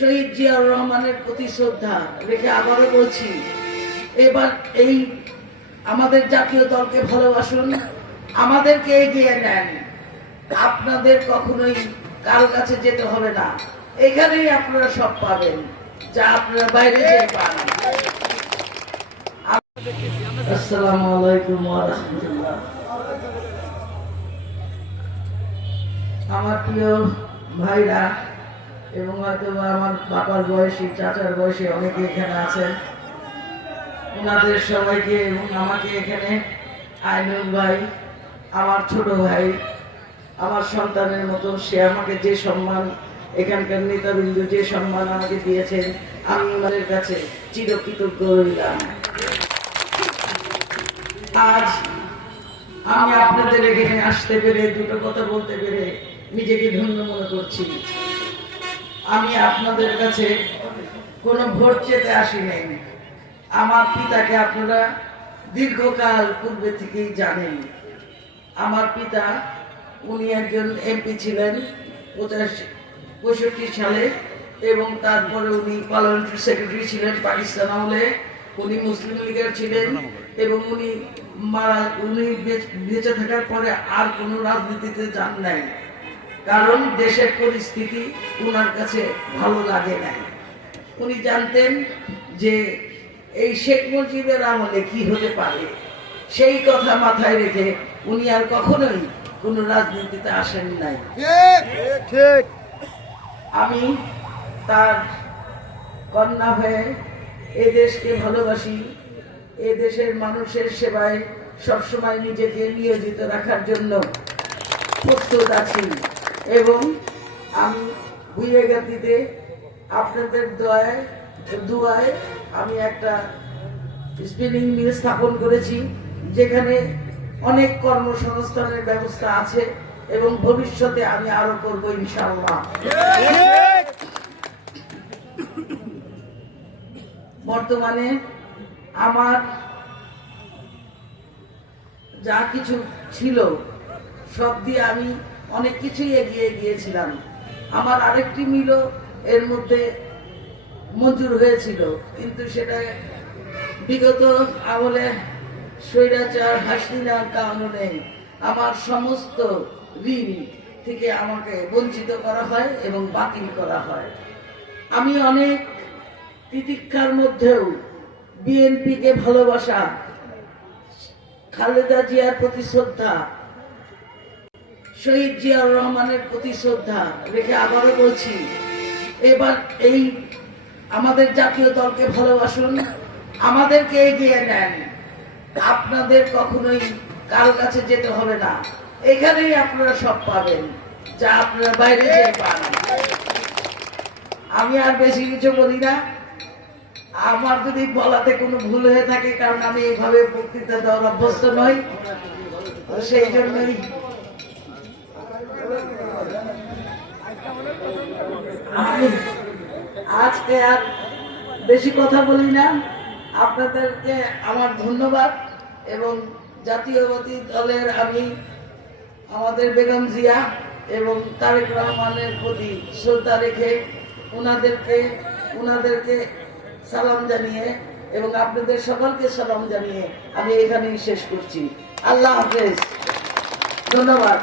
শহীদ জিয়াউর রহমানের প্রতি শ্রদ্ধা রেখে আবারও বলছি, এবার এই আমাদের জাতীয় দলকে ভালোবাসুন, আমাদেরকে এগিয়ে নেন। আপনাদের কখনোই কারও কাছে যেতে হবে না। এখানেই আপনারা সব পাবেন, যা আপনারা বাইরে যেয়ে পান আসসালামু আলাইকুম আমার প্রিয় ভাইরা এবং হয়তো আমার বাবার বয়সী, চাচার বয়সী অনেকে এখানে আছেন। ওনাদের সবাইকে এবং আমাকে এখানে আইনুল ভাই, আমার ছোট ভাই, আমার সন্তানের মতো, সে আমাকে যে সম্মান, এখানকার নেতাবৃন্দ যে সম্মান আমাকে দিয়েছেন, আমি ওনাদের কাছে চিরকৃতজ্ঞ রইলাম। আজ আমি আপনাদের এখানে আসতে পেরে, দুটো কথা বলতে পেরে, নিজেকে ধন্য মনে করছি। আমি আপনাদের কাছে কোনো ভোট চেতে আসি নাই আমার পিতাকে আপনারা দীর্ঘকাল পূর্বে থেকেই জানেন। আমার পিতা, উনি একজন এমপি ছিলেন পঁচাশি, পঁয়ষট্টি সালে এবং তারপরে উনি পার্লামেন্টারি সেক্রেটারি ছিলেন পাকিস্তান আমলে। উনি মুসলিম লীগের ছিলেন এবং উনি মারা, উনি বেঁচ- বেঁচে থাকার পরে আর কোনো রাজনীতিতে যান নাই। কারণ দেশের পরিস্থিতি ওনার কাছে ভালো লাগে নাই। উনি জানতেন যে এই শেখ মুজিবের আমলে কি হতে পারে। সেই কথা মাথায় রেখে উনি আর কখনোই কোনো রাজনীতিতে আসেন নাই। ঠিক। আমি তার কন্যা হয়ে এ দেশকে ভালোবাসি। এ দেশের মানুষের সেবায় সবসময় নিজেকে নিয়োজিত রাখার জন্য প্রস্তুত আছি। এবং আমি বুয়ে গাতিতে আপনাদের দয়ায়, দুয়ায় আমি একটা স্পিনিং মিল স্থাপন করেছি, যেখানে অনেক কর্মসংস্থানের ব্যবস্থা আছে এবং ভবিষ্যতে আমি আরও করব ইনশাআল্লাহ। বর্তমানে আমার যা কিছু ছিল, সব দিয়ে আমি অনেক কিছুই এগিয়ে গিয়েছিলাম। আমার আরেকটি মিলও এর মধ্যে মঞ্জুর হয়েছিল, কিন্তু সেটা বিগত আমলে স্বৈরাচার হাসিনার কারণে আমার সমস্ত ঋণ থেকে আমাকে বঞ্চিত করা হয় এবং বাতিল করা হয়। আমি অনেক তিতিক্ষার মধ্যেও বিএনপিকে ভালোবাসা, খালেদা জিয়ার প্রতি শ্রদ্ধা শহীদ জিয়াউর রহমানের প্রতি শ্রদ্ধা রেখে আবারও বলছি, এবার এই আমাদের জাতীয় দলকে ভালোবাসুন, আমাদেরকে এগিয়ে নেন। আপনাদের কখনোই কারও কাছে যেতে হবে না। এখানেই আপনারা সব পাবেন, যা আপনারা বাইরে যেয়ে পান আমি আর বেশি কিছু বলি না। আমার যদি বলাতে কোনো ভুল হয়ে থাকে, কারণ আমি এইভাবে বক্তৃতা দেওয়ার অভ্যস্ত নই সেই জন্যই আজকে আর বেশি কথা বলি না। আপনাদেরকে আমার ধন্যবাদ এবং জাতীয়বাদী দলের আমি, আমাদের বেগম জিয়া এবং তারেক রহমানের প্রতি শ্রদ্ধা রেখে ওনাদেরকে ওনাদেরকে সালাম জানিয়ে এবং আপনাদের সকলকে সালাম জানিয়ে আমি এখানেই শেষ করছি। আল্লাহ হাফেজ। ধন্যবাদ।